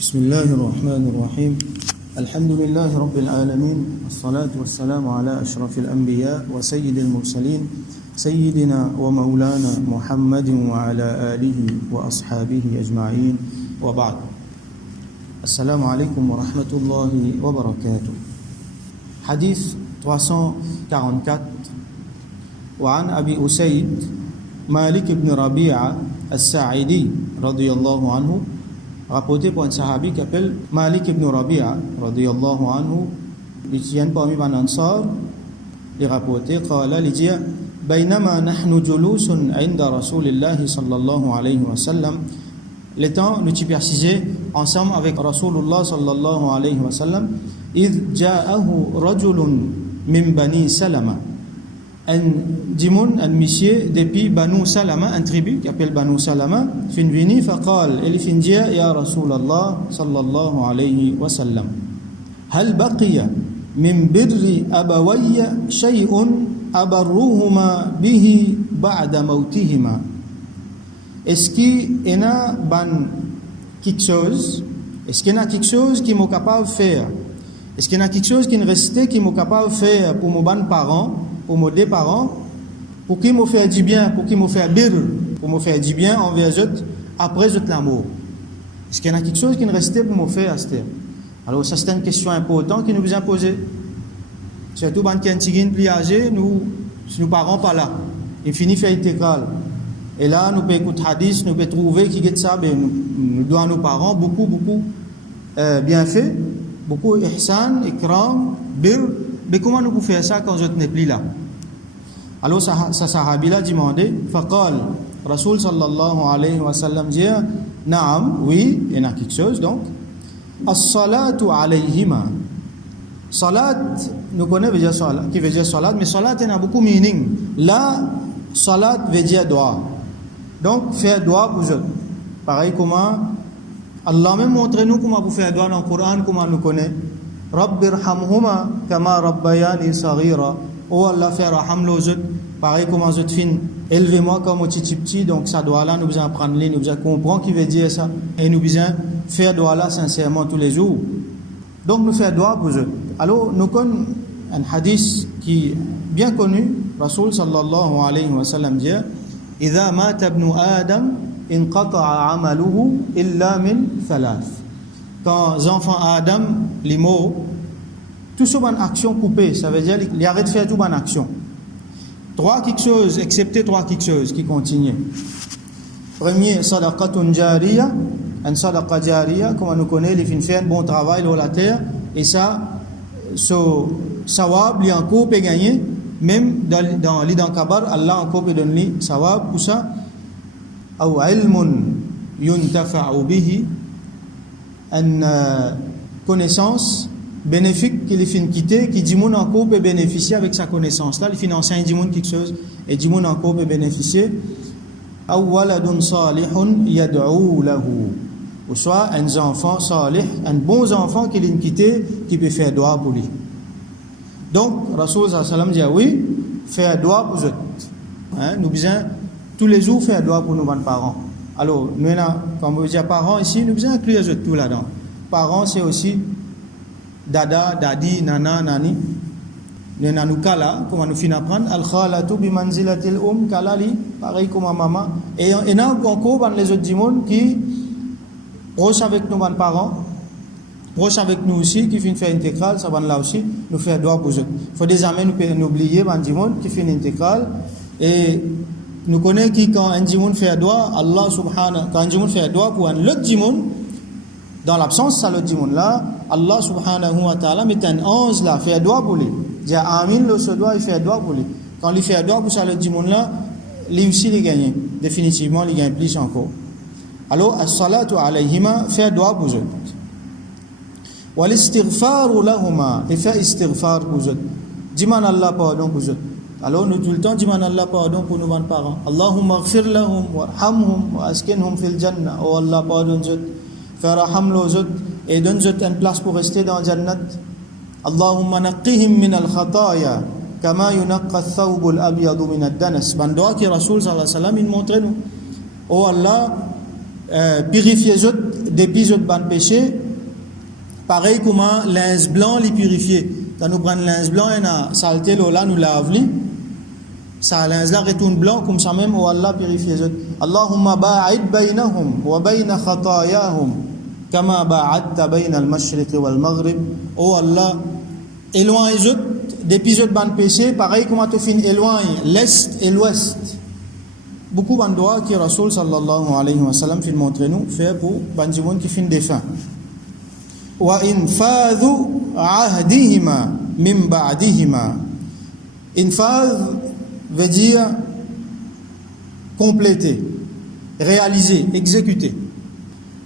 بسم الله الرحمن الرحيم الحمد لله رب العالمين والصلاة والسلام على أشرف الأنبياء وسيد المرسلين سيدنا ومولانا محمد وعلى آله وأصحابه أجمعين وبعد السلام عليكم ورحمة الله وبركاته حديث 344 وعن أبي أسيد مالك بن ربيعة الساعدي رضي الله عنه rapporté par un sahabi qui s'appelle Malik ibn Rabi'a radiyallahu anhu, il tient parmi les Ansar, il rapporté قال il dit بينما نحن جلوس عند رسول الله صلى الله عليه وسلم, le temps nous précisé ensemble avec Rasulullah sallallahu alayhi wa sallam, إذ جاءه رجل من بني سلمة, un monsieur depuis Banu Salama, un tribu qui s'appelle Banu Salama, fin vini فقال, il fin dit يا رسول الله صلى الله عليه وسلم هل بقي من بر أبوي شيء أبرهما به بعد موتهما, est-ce qu'il y a quelque chose, est-ce qu'il y a quelque chose qui m'est capable de faire, est-ce qu'il y a quelque chose qui est resté qui m'est capable de faire pour mes parents, pour mes deux parents, pour qu'ils me fassent du bien, pour qu'ils me fassent bir, pour me faire du bien envers eux après l'amour. Est-ce qu'il y a quelque chose qui est resté pour me faire Esther? Alors ça c'est une question importante qui nous vous a posée. Surtout quand il y a un plus âgé, nos parents pas là. Ils finissent faire intégral. Et là nous pouvons écouter hadith, nous pouvons trouver qui est ça, nous devons à nos parents beaucoup bienfaits, beaucoup ihsan, ikram, bir. Mais comment nous pouvons faire ça quand je n'ai plus là? Alors sa sahabi l'a demandé, faqal, Rasul sallallahu alayhi wa sallam dit, naam, oui, il y en a quelque chose donc. As-salatu alayhima. Salat, nous connaissons déjà salat, qui veut dire salat, mais salat il y a beaucoup de meaning. Là, salat veut dire dua. Donc faire dua pour eux. Pareil comment Allah même montre nous comment vous faire dua dans le Coran, comment nous connaît. Rabbirhamhuma kama rabbayani saghira. Oh Allah, faire raham les autres. Pareil comment je te fin. Élevez-moi comme un petit. Donc ça doit là, nous besoin apprendre, nous besoin comprendre qui veut dire ça. Et nous besoin faire doigt là sincèrement tous les jours. Donc nous faire doigt pour eux. Alors nous connaissons un hadith qui est bien connu. Rasul sallallahu alayhi wa sallam dit إذا مات ابن آدم انقطع عمله إلا من ثلاث. Quand les enfants Adam, les mots, tout ce bonne action coupée, ça veut dire qu'ils arrêtent de faire toute bonne action. Trois quelque chose, excepté trois quelque chose qui continuent. Premier, sadaqatun jariya, un sadaqa jariya, comme on nous connaît, les fins faire un bon travail dans la terre, et ça, ce sawab, il encore peut gagner, même dans l'ident kabar, Allah encore peut donner sawab pour ça. Ou ilmun yuntafa'u bihi, une connaissance bénéfique qu'il fin quitter, qui dit mon encore peut bénéficier avec sa connaissance là, il fin enseigne dit mon quelque chose et dit mon encore peut bénéficier. Aw waladun salihun yad'u lahu, ou soit un enfant salih, un bon enfant qu'il a quitté qui peut faire dua pour lui. Donc Rasul sallallahu alayhi wa sallam dit oui, faire dua pour eux. Nous besoin tous les jours faire dua pour nos parents. Alors, maintenant, quand on dit parents ici, nous besoin inclure tout là-dedans. Parents, c'est aussi dada, dadi, nana, nani. Nous avons kala, comment nous finissons apprendre. Al-khalatu bi manzilatil kalali, pareil comme maman. Et il y a encore les autres du monde qui proches avec nos parents, proches avec nous aussi, qui finissent faire intégral, ça va là aussi, nous faire droit pour eux. Il faut désormais nous oublier les monde qui finissent intégral. Et nous connaissons qui quand un djimoun fait doigt, Allah subhanahu, quand un djimoun fait doigt pour un autre djimoun, dans l'absence de l'autre djimoun là, Allah subhanahu wa ta'ala met un ange là, fait doigt pour lui. Dit Amin, le ce doigt, il fait doigt pour lui. Quand il fait doigt pour ça, l'autre djimoun là, lui aussi il gagne. Définitivement, il gagne plus encore. Alors, as-salatu alayhima, fait doigt pour eux. Wal istighfaru lahuma, et fait istighfar pour eux. Dis-moi Allah pardon pour eux. Alors nous tout le temps disons Allah pardon pour nos parents. Allahumma ighfir lahum warhamhum wa askinhum fil jannah. Oh Allah pardonne-eux, fais raham les et donne-eux une place pour rester dans le jannat. Allahumma naqqihim min al-khataya kama yunaqqa ath-thawb al-abyad min ad-danas. Bandoa qui Rasul sallallahu alayhi wa sallam il montre nous. Oh Allah, purifiez-eux depuis autres ban péché, pareil comment linge blanc les purifier. Quand nous prenons linge blanc et na saleté là nous lave li, ça linge là retourne blanc comme ça même, oh Allah purifier les autres. Allahumma ba'id bainahum wa baina khatayahum kama ba'adta baina al-mashriq wal maghrib. Oh Allah, éloigne les autres depuis autres ban péché, pareil comment tu fin éloigne l'est et l'ouest. Beaucoup d'endroits que Rasoul sallallahu alayhi wa sallam fait montrer nous faire pour les gens qui fin défunt. Wa infadhu ahdihima min ba'dihima. Infadh veut dire compléter, réaliser, exécuter.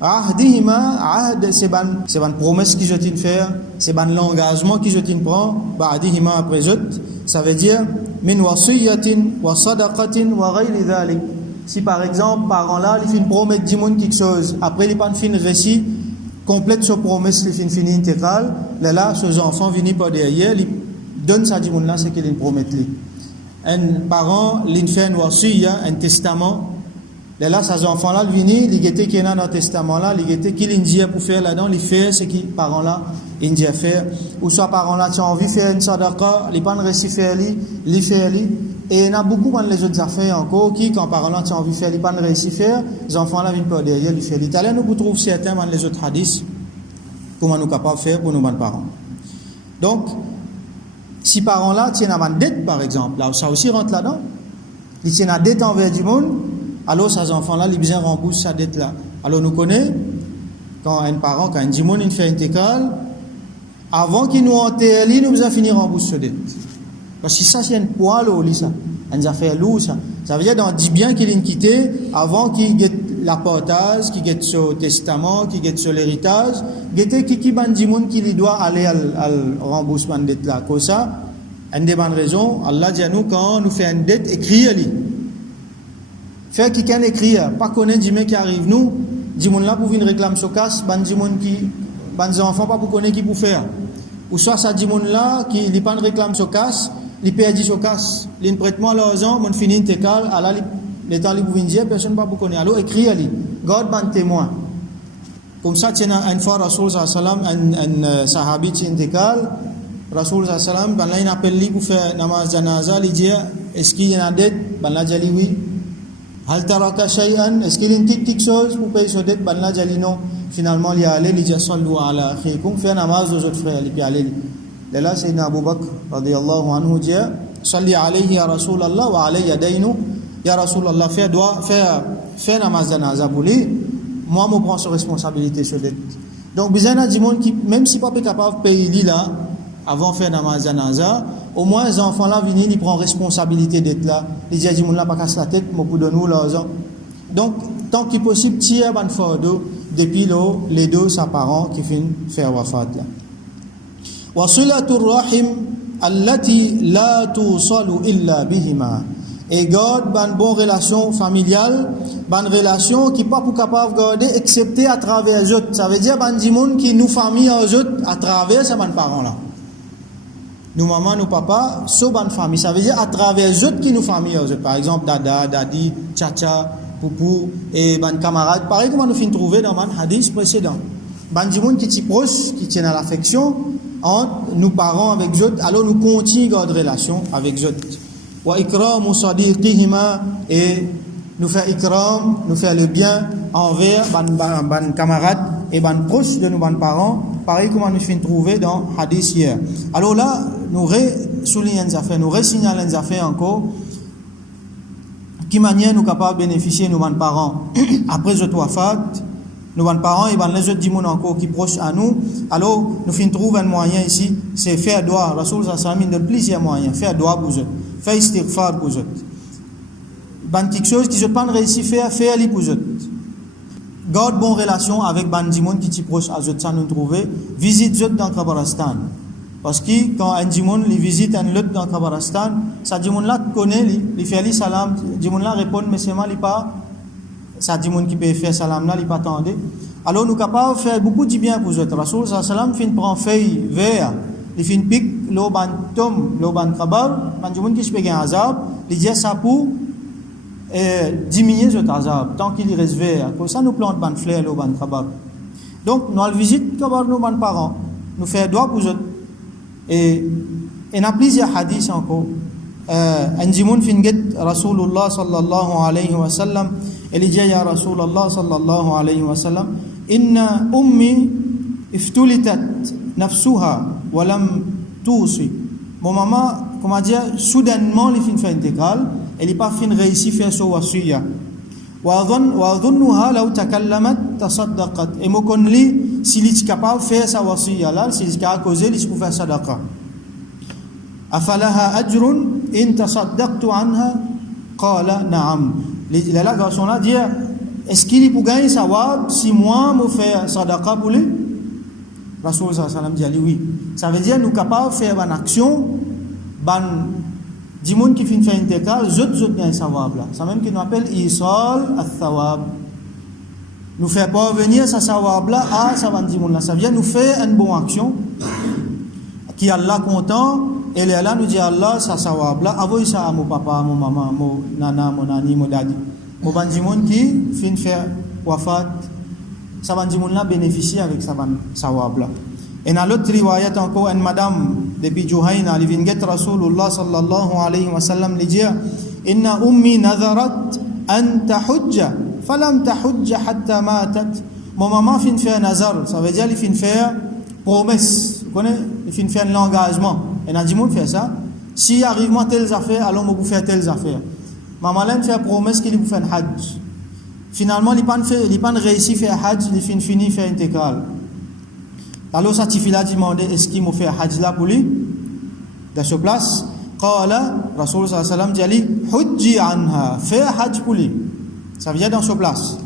Ahdihima, ahd c'est ban promesse qui je t'ai faire, c'est ban l'engagement qui je t'ai prend, ba'dihima après autres, ça veut dire min wasiyatin wa sadaqatin wa ghayri dhalik. Si par exemple parent là il fin promettre du monde quelque chose, après il pas fin récit complète sa promesse il fin fini intégral, là ces enfants viennent par derrière, il donne ça du monde là c'est qu'il promet lui. Un parent il fait une wasiya, un testament. Là ces enfants là viennent, il était qui dans le testament là, il était qu'il dit pour faire là-dedans, il fait ce qui parent là il dit faire, ou soit parent là tu as envie de faire une sadaqa, il pas réussi faire il fait lui. Et il y a beaucoup de les autres affaires encore qui, quand parents là, tu as envie de faire, ils n'ont pas réussi à faire, les enfants là viennent pas derrière, ils font l'italien. Nous trouvons certains dans les autres hadiths, comment nous sommes capables de faire pour nos parents. Donc, si parents là tiennent une dette, par exemple, là, ça aussi rentre là-dedans, ils tiennent une dette envers du monde, alors ces enfants là, ils besoin rembourser sa dette là. Alors nous connaissons, quand un parent, quand un dimon, il fait une école, avant qu'il nous enterre, nous besoin finir rembourser sa dette. Parce que ça, c'est un poids, là, ça. Une affaire lourde, ça. Ça veut dire, dans 10 biens qu'il a quitté, avant qu'il ait l'apportage, qu'il ait son testament, qu'il ait son héritage, qu'il ait qui bandi monde qui lui doit aller à remboursement de dette là. Comme ça, une des bonnes raisons, Allah dit à nous, quand nous fait une dette, écrire-lui. Faire quelqu'un écrire, pas connaître du mec qui arrive, nous, du monde là pour venir réclamer ce casse, bandi monde qui, bandi enfants pas pour connaître qui pour faire. Ou soit ça dit monde là, qui n'est pas réclame ce casse, il perdit ce casse, il prête-moi l'argent, mon fini intécal, alors l'état li pouvait dire personne pas pour connaître. Alors écrit ali, God ban témoin. Comme ça tiens une fois Rasoul sallam un sahabi ti intécal, Rasoul sallam ben là il appelle lui pour faire namaz janaza, il dit est-ce qu'il y a une dette? Ben là dit oui. Hal taraka shay'an, est-ce qu'il y a une petite chose pour payer sa dette? Ben là dit non. Finalement il y a allé, il dit sallu ala akhikum, faire namaz aux autres frères, il peut aller. Là, Sayyidina Abu Bakr, radiyallahu anhu, dit Salli alayhi ya Rasulallah wa alayya daynu. Ya Rasulallah, fais namaz janaza pour lui. Moi, je prends sa responsabilité sur dette. Donc, besoin d'un monde qui, même si pas capable de payer lui là, avant de faire namaz janaza, au moins, les enfants là, viennent, ils prennent responsabilité d'être là. Ils disent, du monde là, pas casse la tête, mais pour de nous, l'argent. Donc, tant qu'il est possible, tirer ban fardeau, depuis les deux, ses parents qui finissent faire wafat là. Wasilatur rahim allati la tusalu illa bihima. Et garde ban bonne relation familiale, ban relation qui pas pour capable garder excepté à travers les autres. Ça veut dire ban di monde qui nous famille aux autres à travers ces ban parents là. Nous maman, nous papa, so ban famille. Ça veut dire à travers les autres qui nous famille aux autres. Par exemple dada, dadi, tcha, poupou et ban camarade. Pareil comme nous fin trouver dans ban hadith précédent. Ban di monde qui proche, qui tient à l'affection entre nous parents avec eux, alors nous continuons à garder relation avec eux. Wa ikramu sadiqihima, et nous faire ikram, nous faire le bien envers ban camarades et ban proches de nos ban parents, pareil comme nous finissons trouver dans hadith hier. Alors là, nous soulignons les affaires, nous signalons les affaires encore, qui manière nous capables de bénéficier de nos ban parents après ce wafat. Nos parents et les autres dimons encore qui proches à nous. Alors nous finissons trouver un moyen ici, c'est faire doigt. Rasoul sallam donne plusieurs moyens, faire doigt pour eux, faire istighfar pour eux. Quelque chose qui ne pas réussi à faire pour eux. Garde bonne relation avec ban dimon qui sont proches à eux, ça nous trouver. Visite eux dans Kabarastan. Parce que quand un dimon les visite un autre dans Kabarastan, ça dimon là connaît, il fait les salam, dimon là répond mais c'est mal il pas. Ça dit monde qui peut faire salam là, il pas attendre. Alors nous capables de faire beaucoup de bien pour eux. Rasoul sallam fin prend feuille vert, il fin pique lo ban tom, lo ban kabar, ban du monde qui se paye un azab, il dit ça pour diminuer cet azab tant qu'il reste vert. Pour ça nous plante ban fleur lo ban kabar. Donc, nous allons visiter comme nos parents, nous faisons droit pour eux. Et il y a plusieurs hadiths encore. Anjimoun finget Rasulullah sallallahu alayhi wa sallam, il dit ya Rasulullah sallallahu alayhi wa sallam, inna ummi iftulitat nafsuha wa lam tusi. Mon maman, comment dire, soudainement, il fait intégral, elle n'est pas fin réussi faire son wasiya. Wa dhunnuha law takallamat tasaddaqat. Et mo konli s'il est capable faire sa wasiya là, s'il est capable causer, il peut faire sadaqa. Afalaha ajrun in tasaddaqtu anha qala na'am. La garçon là dit est-ce qu'il peut gagner sawab si moi me faire sadaqa pour lui? Rasul sallallahu alayhi wa sallam dit oui. Ça veut dire nous capables de faire une action ban du monde qui fait intégral, zot gagne sawab là. Ça même qui nous appelle isal al-thawab. Nous fait parvenir sa sawab là à ça va dire là. Ça veut dire nous faire une bonne action qui Allah content. Et là nous dit Allah sa sawab là avoue ça à mon papa, mon maman, mon nana, mon nani, mon dadi. Mon bandimon qui fin faire wafat, ça bandimon là bénéficie avec sa sawab là. Et dans l'autre riwayat encore une madame depuis Juhayna li vient get Rasulullah sallallahu alayhi wa sallam li dire inna ummi nadharat an tahujja falam tahujja hatta matat. Mon maman fin faire nazar, ça veut dire il fin faire promesse. Vous connaissez, il fin faire l'engagement. Et n'a dit monde fait ça. Si arrive moi telles affaires, alors moi vous faire telles affaires. Maman l'aime faire promesse qu'il vous fait un hajj. Finalement, il pas réussi faire hajj, il fini faire intégral. Alors ça tifila demandé est-ce qu'il m'a fait hajj là pour lui? Dans ce place, qala Rasul sallallahu alayhi wa sallam dit hujji anha, fait hajj pour lui. Ça veut dire dans ce place.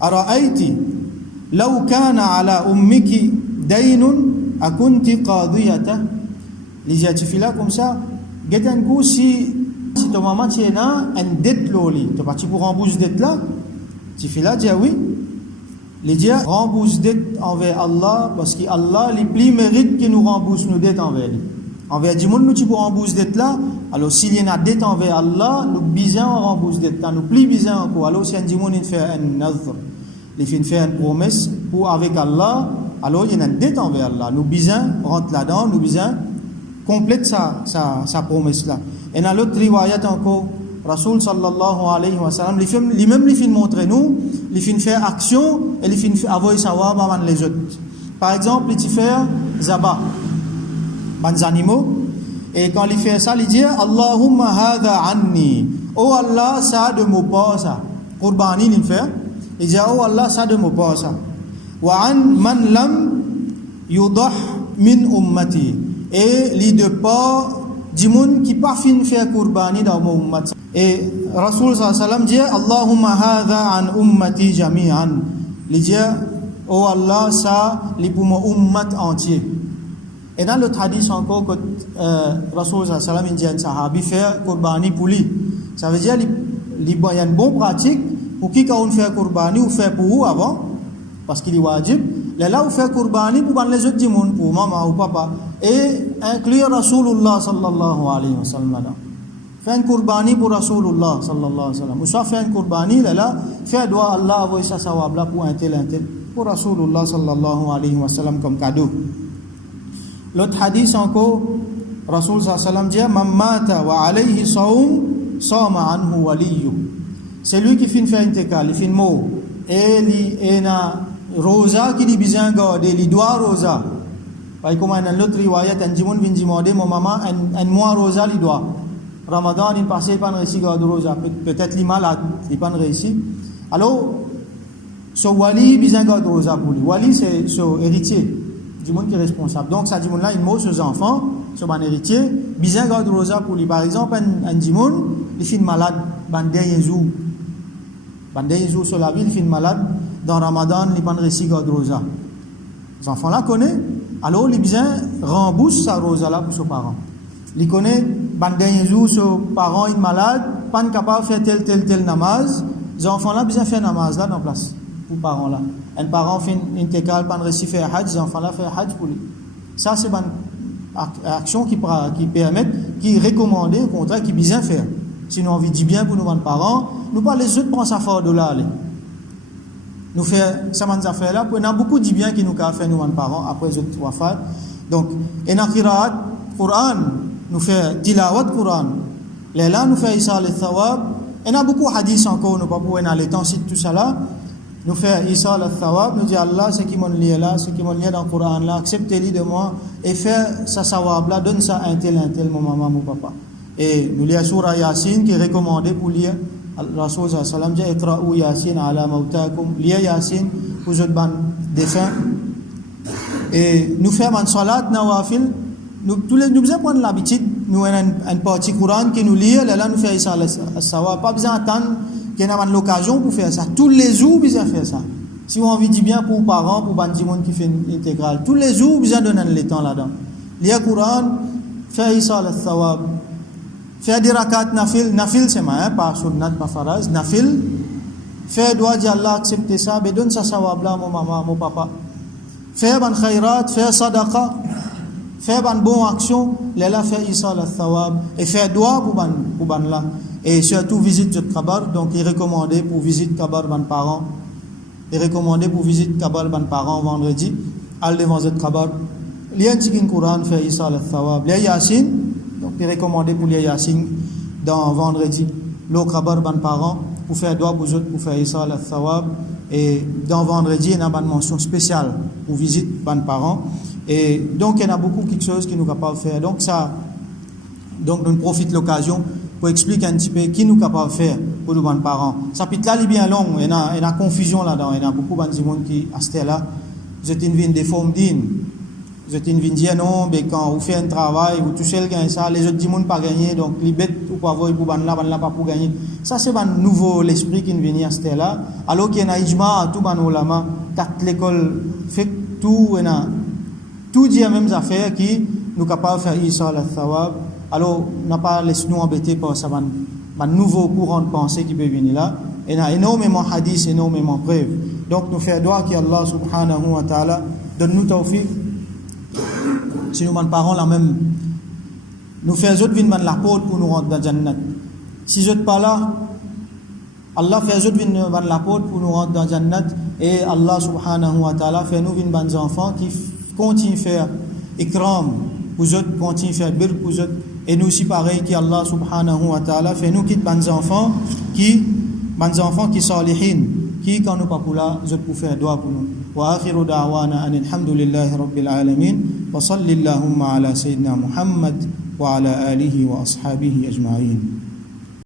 Ara'ayti law kana ala ummiki daynun akunti qadiyata. Les certificats comme ça, get un coup si ton maman tient une dette loli, tu parti pour rembourser dette là, tu fais là, dis oui. Les dire rembourse dette envers Allah parce que Allah les plus mérite que nous rembourse nos dettes envers lui. Envers du monde nous tu pour rembourser dette là, alors s'il y a une dette envers Allah, nous besoin rembourse dette là, nous plus besoin encore. Alors si un du monde il fait un nadhr, il fait faire une promesse pour avec Allah, alors il y a une dette envers Allah. Nous besoin rentre là-dedans, nous besoin complète sa promesse là. Et dans l'autre riwayat encore, Rasul sallallahu alayhi wa sallam, lui-même il fin montrer nous, il fin faire action et il fin avoir savoir avant les autres. Par exemple, il fait zaba, ban animaux, et quand il fait ça, il dit Allahumma hadha anni. Oh Allah, ça de mon pas ça. Qurbani il fait, il dit oh Allah, ça de mon pas ça. Wa an man lam yudah min ummati. Et les deux pas du monde qui pas fin faire qurbani dans mon ummat. Et Rasul sallallahu alayhi wa sallam dit Allahumma hadha an ummati jami'an. Il dit oh Allah ça les pour mon ummat entier. Et dans le hadith encore que Rasul sallallahu alayhi wa sallam dit un sahabi faire qurbani pour lui. Ça veut dire il y a une bonne pratique pour qui quand on fait qurbani ou fait pour vous avant parce qu'il est wajib. Là où fait qurbani pour les autres du monde, pour maman ou papa, et inclure Rasulullah sallallahu alayhi wa sallam. Fait un qurbani pour Rasulullah sallallahu alayhi wa sallam. Ou soit fait un qurbani, là, fait doigt Allah avoir sa sawab là pour un tel, pour Rasulullah sallallahu alayhi wa sallam comme cadeau. L'autre hadith encore, Rasul sallallahu alayhi wa sallam dit Mammata wa alayhi sawm, sama anhu waliyu. C'est lui qui fait intégral, il fait mot, et il na rosa qui dit bien garder les doigts rosa parce que comme dans l'autre riwayat un dimon vient demander mon maman un mois rosa les doigts Ramadan il passait pas réussi garder rosa peut-être il malade il pas réussi alors ce wali bien garder rosa pour lui wali c'est son héritier dimon qui est responsable donc ça dimon là il mot ses enfants son héritier bien garder rosa pour lui par exemple un dimon il fin malade bandé jour sur la ville il fin malade dans Ramadan, les ban récit garde rosa. Les enfants là connaissent, alors les bien remboursent sa rosa là pour ses parents. Ils connaissent, ban dernier jour, ses parents sont malades, pas capable de faire tel namaz. Les enfants là bien faire namaz là dans place pour parents là. Un parent fait intégral, pas récit faire hajj, les enfants là faire hajj pour lui. Ça c'est une action qui permet, qui est recommandée, au contraire, qui bien faire. Si nous envie de bien pour nos parents, nous pas les autres prendre ça fort de là. nous fait ça man affaire là pour a beaucoup de bien qui nous a fait nous parents après les autres wafat. Donc et na qiraat Quran nous fait tilawat Quran là nous fait isal al-thawab et a beaucoup hadith encore nous pas pour aller temps cite tout ça là nous fait isal al-thawab nous dit Allah ce qui m'ont lié là ce qui m'ont lié dans le Coran là acceptez-le de moi et fait ça sawab là donne ça un tel mon maman mon papa et nous lis surah Yasin qui est recommandé pour lire Rasul sallallahu alayhi wa sallam dit iqra'u Yasin ala mautakum lire Yasin pour les ban défunts et nous faire man salat nawafil nous tous les nous besoin prendre l'habitude nous une partie Coran qui nous lit là nous faire ça sawab pas besoin attendre qu'il y a l'occasion pour faire ça tous les jours besoin faire ça si on envie dit bien pour parents pour bandi monde qui fait une intégrale tous les jours besoin donner le temps là-dedans lire Coran faire ça le sawab faire des rakat nafil c'est ma pas sunnat pas faraz nafil faire doit dire Allah accepter ça mais donne ça sawab là mon maman mon papa faire ban khairat faire sadaqa faire ban bon action là faire isal al-thawab et faire dua pour ban là et surtout visite le kabar donc il est recommandé pour visite kabar ban parents il est recommandé pour visite kabar ban parents vendredi al devant le kabar lien tikin Quran faire isal al-thawab lien Yasin donc il est recommandé pour lire Yasin dans vendredi le kabar ban parents pour faire dua pour autres pour faire isal al-thawab et dans vendredi il y a une mention spéciale pour visite ban parents et donc il y a beaucoup quelque chose qui nous capable de faire donc ça donc on profite l'occasion pour expliquer un petit peu qui nous capable de faire pour nos parents ça peut là est bien long il y a confusion là-dedans il y a beaucoup de monde qui à ce là vous êtes une vie des formes dignes vous êtes une vie dire non mais quand vous faites un travail vous touchez le gain ça les autres du monde pas gagner donc les bêtes ou pas voir pour ban là pas pour gagner ça c'est un nouveau l'esprit qui vient à ce là alors qu'il y a ijma tout ban ulama quatre l'école fait tout et tout dit les mêmes affaires qui nous capable faire isal al-thawab alors n'a pas laissé nous embêter par ça un nouveau courant de pensée qui peut venir là et a énormément hadith énormément preuves donc nous faire doigt que Allah subhanahu wa ta'ala donne nous tawfiq si nous man parents la même nous faire autres vinn man la porte pour nous rentrer dans jannat si autres pas là Allah fait autres vinn man la porte pour nous rentrer dans jannat et Allah subhanahu wa ta'ala fait nous vinn ban enfants qui continue faire ikram pour autres continue faire bir pour autres et nous aussi pareil qui Allah subhanahu wa ta'ala fait nous quitte ban enfants qui salihin qui quand nous pas pour là autres pour faire doigt pour nous wa akhiru da'wana alhamdulillahi rabbil alamin wa sallallahu ala sayyidina Muhammad wa ala alihi wa ashabihi ajma'in